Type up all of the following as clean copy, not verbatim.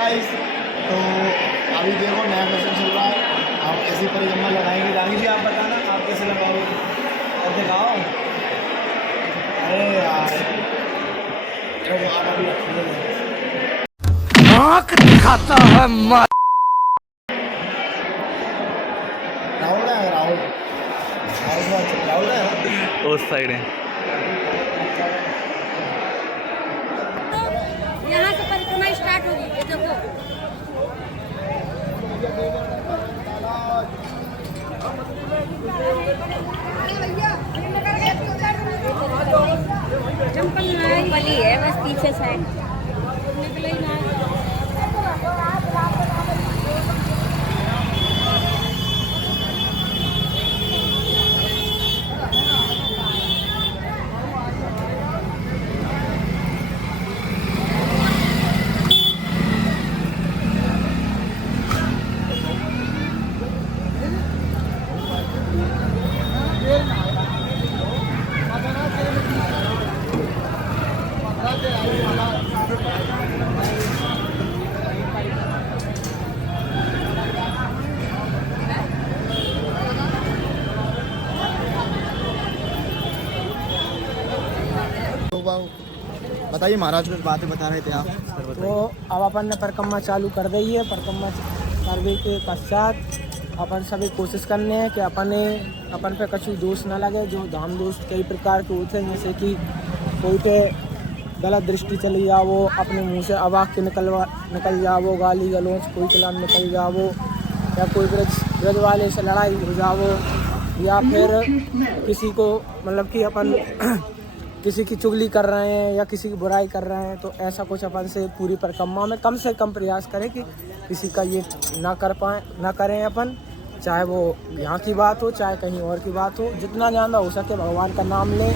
Guys, तो अभी देखो नया क्वेश्चन चल रहा है। आप ऐसी परिक्रमा लगाएंगे, रानी जी आप बताना आप कैसे लगाओगे और दिखाओ। अरे यार चलो आप अभी आँख दिखाता है राहुल है, राहुल राहुल है। उस साइड है। यहाँ से परिक्रमा स्टार्ट होगी, ये देखो। चंपल वाली है बस पीछे साइड। बताइए महाराज, कुछ बातें बता रहे थे आप। तो अब अपन ने परिक्रमा चालू कर दी है। परिक्रमा करने के पश्चात अपन सभी कोशिश करने हैं कि अपन पे कछु दोष न लगे। जो धाम दोष कई प्रकार के होते हैं, जैसे कि कोई पे गलत दृष्टि चली जाओ, अपने मुंह से अवाक्य निकल जाओ, गाली गलौज कोई कलाम निकल जाओ, या कोई ब्रज वाले से लड़ाई हो जाओ, या फिर किसी को मतलब कि अपन किसी की चुगली कर रहे हैं या किसी की बुराई कर रहे हैं, तो ऐसा कुछ अपन से पूरी परिक्रमा में कम से कम प्रयास करें कि किसी का ये ना करें अपन। चाहे वो यहाँ की बात हो, चाहे कहीं और की बात हो, जितना ज़्यादा हो सके भगवान का नाम लें।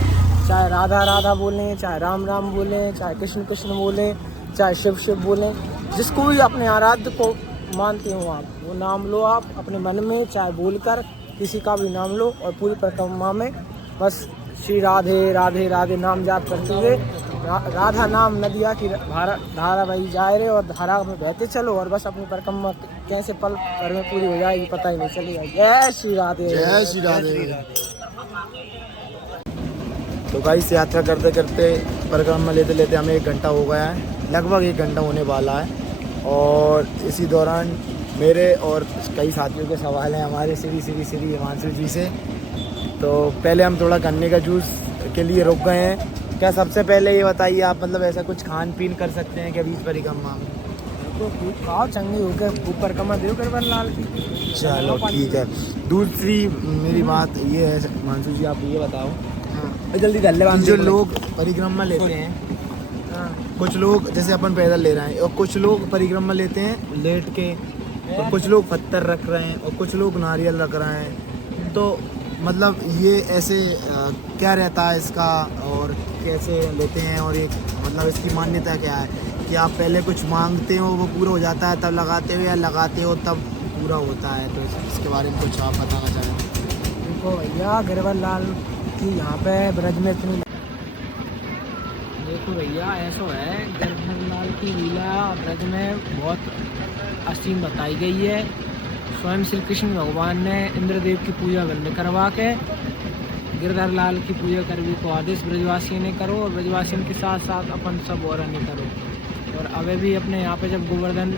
चाहे राधा राधा बोलें, चाहे राम राम बोलें, चाहे कृष्ण कृष्ण बोलें, चाहे शिव शिव बोलें, जिसको भी अपने आराध्य को मानते हो आप, वो नाम लो आप अपने मन में, चाहे बोलकर किसी का भी नाम लो। और पूरी परिक्रमा में बस श्री राधे राधे राधे नाम जाप करते हुए राधा नाम नदिया की धारा बही जाए रे, और धारा में बहते चलो, और बस अपनी परिक्रमा कैसे पल भर में पूरी हो जाएगी पता ही नहीं चलेगा। जय श्री राधे, जय श्री राधे। तो गाइस, यात्रा करते करते परिक्रमा लेते लेते हमें 1 घंटा हो गया है, लगभग 1 घंटा होने वाला है। और इसी दौरान मेरे और कई साथियों के सवाल हैं हमारे श्री हिमांशु जी से। तो पहले हम थोड़ा गन्ने का जूस के लिए रुक गए हैं। क्या सबसे पहले ये बताइए आप, मतलब ऐसा कुछ खान पीन कर सकते हैं क्या बीच परिक्रमा में? तो खाओ चंगी होकर परिक्रमा देव कर लाल की। चलो ठीक है। दूसरी मेरी बात ये है हिमांशु जी, आप ये बताओ जल्दी धन्यवाद। जो लोग परिक्रमा लेते हैं, कुछ लोग जैसे अपन पैदल ले रहे हैं, और कुछ लोग परिक्रमा लेते हैं लेट के, और कुछ लोग पत्थर रख रहे हैं, और कुछ लोग नारियल रख रहे हैं। तो मतलब ये ऐसे क्या रहता है इसका, और कैसे लेते हैं, और ये मतलब इसकी मान्यता क्या है कि आप पहले कुछ मांगते हो वो पूरा हो जाता है तब लगाते हो, या लगाते हो तब पूरा होता है? तो इसके बारे में कुछ आप बताना चाहें? देखो भैया, गिरवर लाल की यहाँ पे ब्रज में इतनी, देखो भैया ऐसा है, गिरवर लाल की लीला ब्रज में बहुत असीम बताई गई है। स्वयं श्री कृष्ण भगवान ने इंद्रदेव की पूजा बंद करवा के गिरधर लाल की पूजा करने को आदेश ब्रजवासी ने करो, और ब्रजवासियों के साथ साथ अपन सब और नहीं करो। और अभी भी अपने यहाँ पे जब गोवर्धन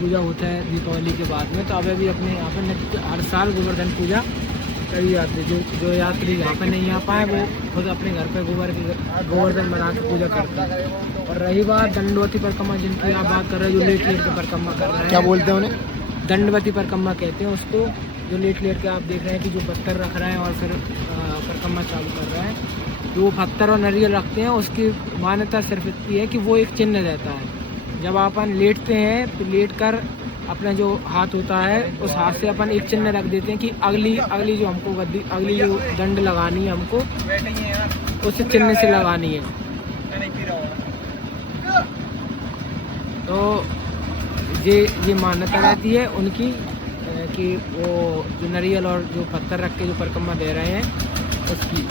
पूजा होता है दीपावली के बाद में, तो अभी भी अपने यहाँ पे हर साल गोवर्धन पूजा करी जाती है। जो यात्री यहाँ पे नहीं आ पाए वो खुद अपने घर पे गोवर्धन बना के पूजा करते हैं। और रही बात दंडवती परिक्रमा जिनकी आप बात कर रहे हैं, जो लेट लेट के परिक्रमा कर रहे हैं, क्या बोलते हैं उन्हें? दंडवती परिक्रमा कहते हैं उसको। जो लेट लेट के आप देख रहे हैं कि जो पत्थर रख रहे हैं और फिर परिक्रमा चालू कर रहे हैं, जो पत्थर और नारियल रखते हैं, उसकी मान्यता सिर्फ इतनी है कि वो एक चिन्ह रहता है। जब अपन लेटते हैं तो लेट कर अपना जो हाथ होता है उस हाथ से अपन एक चिन्ह रख देते हैं कि अगली जो हमको अगली जो दंड लगानी है हमको उस चिन्ह से लगानी है। तो ये मान्यता रहती है उनकी कि वो जो नारियल और जो पत्थर रख के जो परिक्रमा दे रहे हैं उसकी।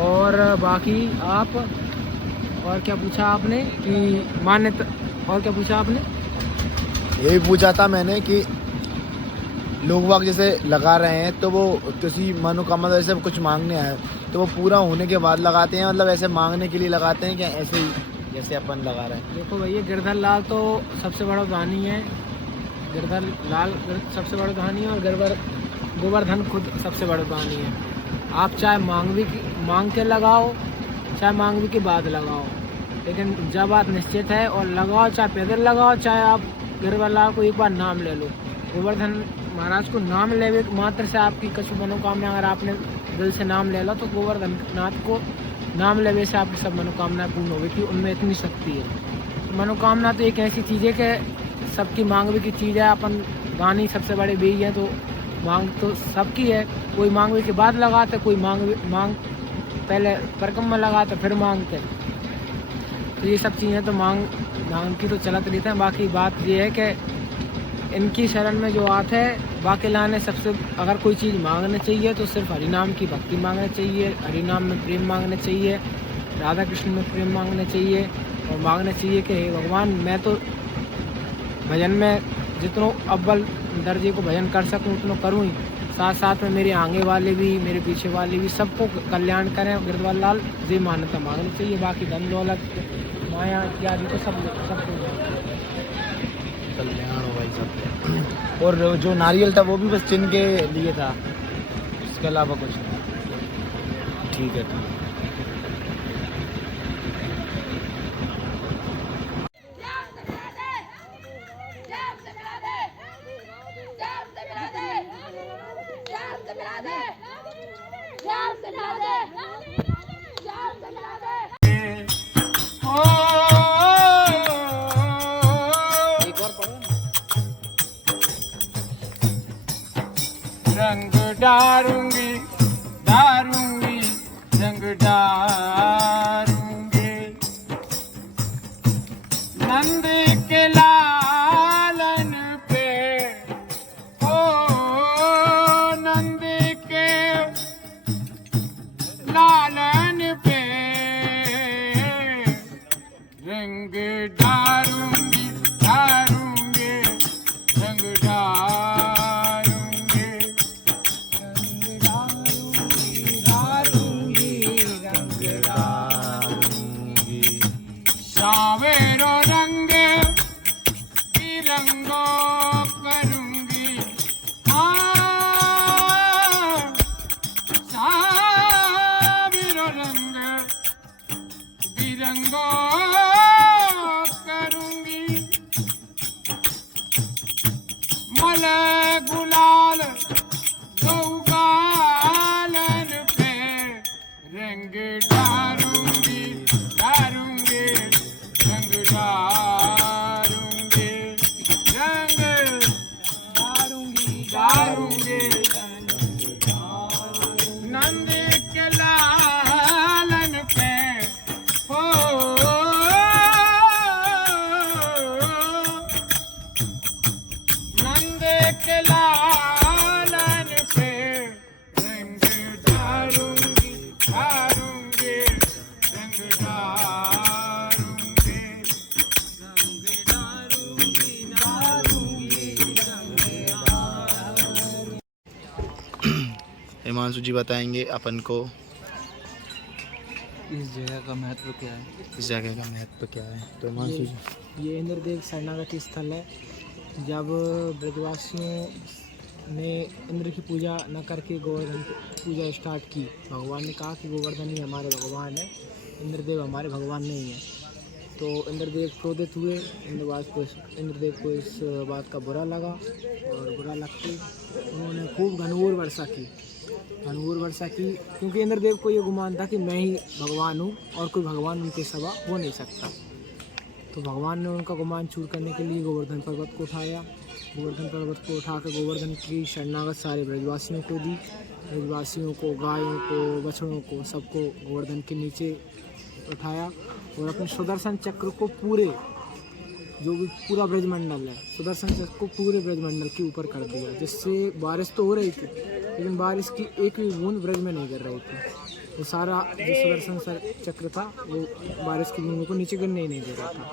और बाकी आप और क्या पूछा आपने कि मान्यता, और क्या पूछा आपने? यही पूछा था मैंने कि लोग वाग जैसे लगा रहे हैं तो वो किसी मनोकामना जैसे कुछ मांगने आए तो वो पूरा होने के बाद लगाते हैं, मतलब ऐसे मांगने के लिए लगाते हैं क्या ऐसे ही जैसे अपन लगा रहे हैं? देखो भैया, गिरधर लाल तो सबसे बड़ा दानी है। गिरधर लाल सबसे बड़ा दानी है और गोवर्धन खुद सबसे बड़ा दानी है। आप चाहे मांग के लगाओ, चाहे मांगवी के बाद लगाओ, लेकिन जब बात निश्चित है और लगाओ, चाहे पैदल लगाओ, चाहे आप गिरधर लाल को एक बार नाम ले लो। गोवर्धन महाराज को नाम लेवे मात्र से आपकी कछु मनोकामना, अगर आपने दिल से नाम ले लो तो गोवर्धन नाथ को नाम लेवे से आपकी सब मनोकामना पूर्ण होगी, कि उनमें इतनी शक्ति है। तो मनोकामना तो एक ऐसी चीज़ है कि सबकी मांगवी की चीज़ है। अपन दानी सबसे बड़े भी हैं, तो मांग तो सबकी है। कोई मांगवी के बाद लगाते, कोई मांग पहले परिक्रमा लगाते फिर मांगते। तो ये सब चीज़ें तो मांग की तो चलत रहते हैं। बाकी बात ये है कि इनकी शरण में जो आते है बाकी लाने सबसे, अगर कोई चीज़ मांगना चाहिए तो सिर्फ हरि नाम की भक्ति मांगना चाहिए, हरि नाम में प्रेम मांगना चाहिए, राधा कृष्ण में प्रेम मांगना चाहिए और मांगना चाहिए कि हे भगवान, मैं तो भजन में जितनों अव्वल दर्जे को भजन कर सकूं उतना करूँ ही, साथ साथ में मेरे आगे वाले भी, मेरे पीछे वाले भी, सबको कल्याण करें। गिरधर लाल ये मान्यता मांगनी चाहिए। बाकी धन दौलत माया इत्यादि तो सब कल्याण हो भाई सब। और जो नारियल था वो भी बस चिन्ह के लिए था, इसके अलावा कुछ नहीं। ठीक है, रंग डारूंगी डारूंगी रंग डारूंगी, नंद के लालन पे, ओ नंद के लालन पे रंग डारूंगी डारूंगी रंग सावेरो रंग बिरंगो करूंगी, सावेरो रंग बिरंगो करूंगी, मल गुलाल गौगालन पे रंग डारूंगी डारूंगी रंग डारूंगी रंग डारूंगी डारूंगी नंद के लालन पे, हो नंद के लालन पे रंग डारूंगी डारूंगी रंग डारूंगी रंग डारूंगी डारूंगी रंग डारूंगी। हिमांशु जी बताएंगे अपन को इस जगह का महत्व क्या है? इस जगह का महत्व क्या है। तो हिमांशु जी, ये इंद्रदेव शरणागति स्थल है। जब ब्रजवासियों ने इंद्र की पूजा न करके गोवर्धन की पूजा स्टार्ट की, भगवान ने कहा कि गोवर्धन ही हमारे भगवान है, इंद्रदेव हमारे भगवान नहीं है। तो इंद्रदेव क्रोधित हुए। इंद्रदेव को इस बात का बुरा लगा और बुरा लगते उन्होंने खूब घनघोर वर्षा की, क्योंकि इंद्रदेव को ये गुमान था कि मैं ही भगवान हूँ और कोई भगवान उनके सिवा हो नहीं सकता। तो भगवान ने उनका गुमान चूर करने के लिए गोवर्धन पर्वत को उठाया। गोवर्धन पर्वत को उठाकर गोवर्धन की शरणागत सारे ब्रजवासियों को दी। ब्रजवासियों को, गायों को, बछड़ों को, सबको गोवर्धन के नीचे उठाया और अपने सुदर्शन चक्र को पूरे, जो भी पूरा ब्रजमंडल है, सुदर्शन चक्र को पूरे ब्रजमंडल के ऊपर कर दिया, जिससे बारिश तो हो रही थी लेकिन बारिश की एक भी बूंद ब्रज में नहीं गिर रही थी। वो सारा जो सुदर्शन चक्र था वो बारिश की बूंदों को नीचे गिरने ही नहीं दे रहा था।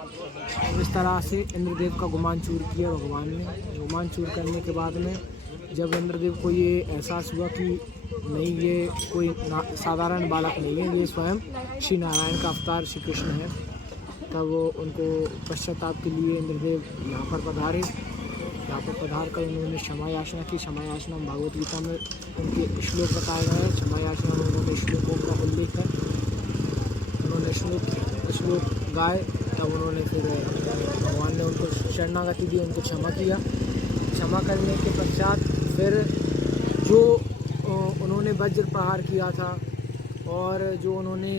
और इस तरह से इंद्रदेव का गुमान चूर किया भगवान ने। गुमान चूर करने के बाद में जब इंद्रदेव को ये एहसास हुआ कि नहीं, ये कोई साधारण बालक नहीं है, ये स्वयं श्री नारायण का अवतार श्री कृष्ण है, तब वो उनको पश्चाताप के लिए इंद्रदेव यहाँ पर पधारे। यहाँ पर पधार कर उन्होंने क्षमा याचना की। क्षमा याचना भागवत गीता में उनके श्लोक बताए गए हैं। क्षमा याचना में उन्होंने श्लोकों का उल्लेख है, उन्होंने श्लोक गाए, तब उन्होंने फिर भगवान ने उनको शरणागति दी, उनको क्षमा किया। क्षमा करने के पश्चात फिर जो उन्होंने वज्र प्रहार किया था और जो उन्होंने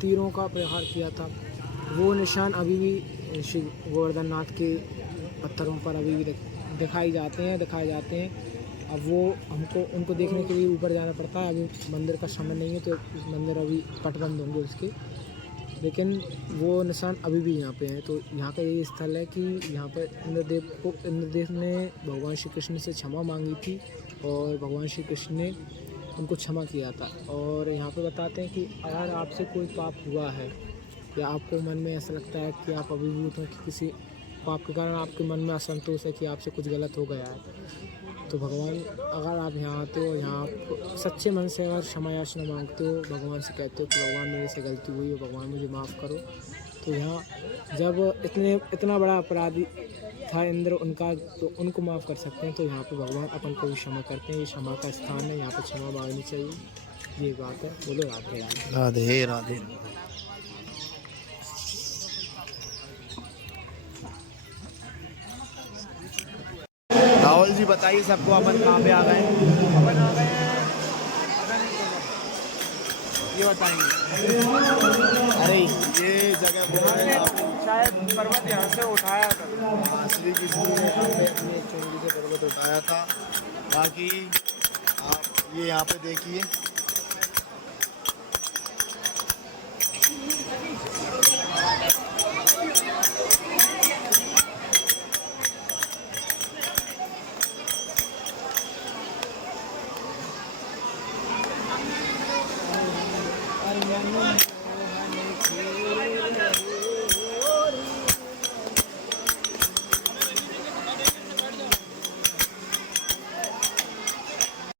तीरों का प्रहार किया था, वो निशान अभी भी श्री गोवर्धन नाथ के पत्थरों पर अभी भी दिखाए जाते हैं। अब वो हमको उनको देखने के लिए ऊपर जाना पड़ता है। अभी मंदिर का समय नहीं है तो मंदिर अभी पटबंद होंगे उसके, लेकिन वो निशान अभी भी यहाँ पे हैं। तो यहाँ का यही स्थल है कि यहाँ पर इंद्रदेव ने भगवान श्री कृष्ण से क्षमा मांगी थी और भगवान श्री कृष्ण ने उनको क्षमा किया था। और यहाँ पे बताते हैं कि अगर आपसे कोई पाप हुआ है या आपको मन में ऐसा लगता है कि आप अभिभूत हैं कि किसी पाप के कारण आपके मन में असंतोष है कि आपसे कुछ गलत हो गया है, तो भगवान, अगर आप यहाँ आते हो, यहाँ आप सच्चे मन से अगर क्षमा याचना मांगते हो, भगवान से कहते हो कि भगवान मेरे से गलती हुई है, भगवान मुझे माफ़ करो, तो यहाँ जब इतना बड़ा अपराधी था इंद्र उनका, तो उनको माफ़ कर सकते हैं। तो यहाँ पे भगवान अपन को भी क्षमा करते हैं। ये क्षमा का स्थान है, यहाँ पर क्षमा मांगनी चाहिए। ये बात है। बोलो राधे राधे। राधे राधे। राहुल जी बताइए सबको, अपन कहाँ पे आ गए हैं? अपन आ गए हैं, ये बताएंगे। अरे ये जगह बोल रहे हैं आप, शायद पर्वत यहाँ से उठाया था। श्री कृष्ण ने यहाँ पे अपने चुंगी से पर्वत उठाया था। बाकी आप ये यहाँ पे देखिए,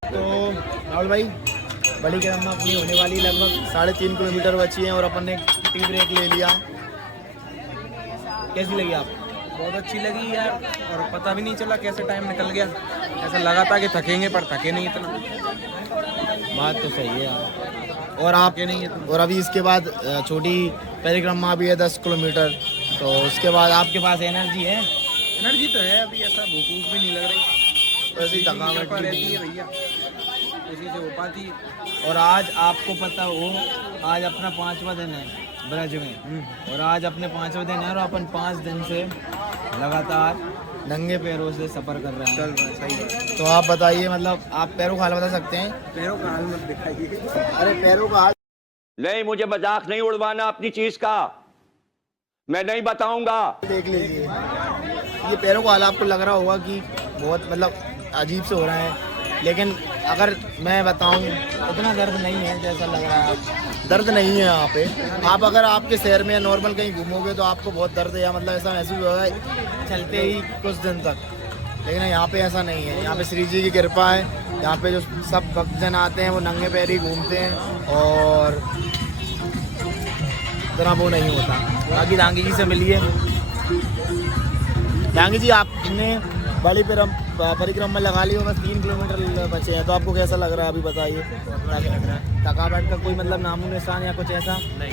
तो राहुल भाई बड़ी क्रम अपनी होने वाली लगभग 3.5 किलोमीटर बची हैं और अपन ने टी ब्रेक ले लिया। कैसी लगी आप? बहुत अच्छी लगी यार, और पता भी नहीं चला कैसे टाइम निकल गया। ऐसा लगा था कि थकेंगे, पर थके नहीं इतना। बात तो सही है यार। और आप और अभी इसके बाद छोटी परिक्रमा भी है 10 किलोमीटर, तो उसके बाद आपके पास एनर्जी है? एनर्जी तो है, अभी ऐसा भूख वूख भी नहीं लग रही, वैसे ही थकावट भी रहती नहीं है है। भैया, उसी से हो पाती है। और आज आपको पता हो, आज अपना 5वां दिन है ब्रज में, और आज अपने 5वां दिन है और अपन 5 दिन से लगातार नंगे पैरों से सफर कर रहे हैं। चल रहा है, सही बात है। तो आप बताइए, मतलब आप पैरों का हाल बता सकते हैं? पैरों का हाल मत दिखाइए। अरे पैरों का हाल नहीं, मुझे मजाक नहीं उड़वाना अपनी चीज का, मैं नहीं बताऊंगा। देख लीजिए, ये पैरों का हाल आपको लग रहा होगा कि बहुत मतलब अजीब से हो रहा है, लेकिन अगर मैं बताऊं उतना दर्द नहीं है जैसा लग रहा है। दर्द नहीं है यहाँ पे। आप अगर आपके शहर में नॉर्मल कहीं घूमोगे तो आपको बहुत दर्द है, या मतलब ऐसा महसूस होगा चलते ही कुछ दिन तक, लेकिन यहाँ पे ऐसा नहीं है। यहाँ पे श्री जी की कृपा है। यहाँ पे जो सब भक्तजन आते हैं वो नंगे पैर ही घूमते हैं और इतना वो नहीं होता। बाकी डांगी जी से मिलिए। डांगी जी, आपने बड़ी परिक्रमा लगा ली हो, बस 3 किलोमीटर बचे हैं, तो आपको कैसा लग रहा है अभी बताइए? थकावट का कोई मतलब नामो निशान या कुछ ऐसा? नहीं।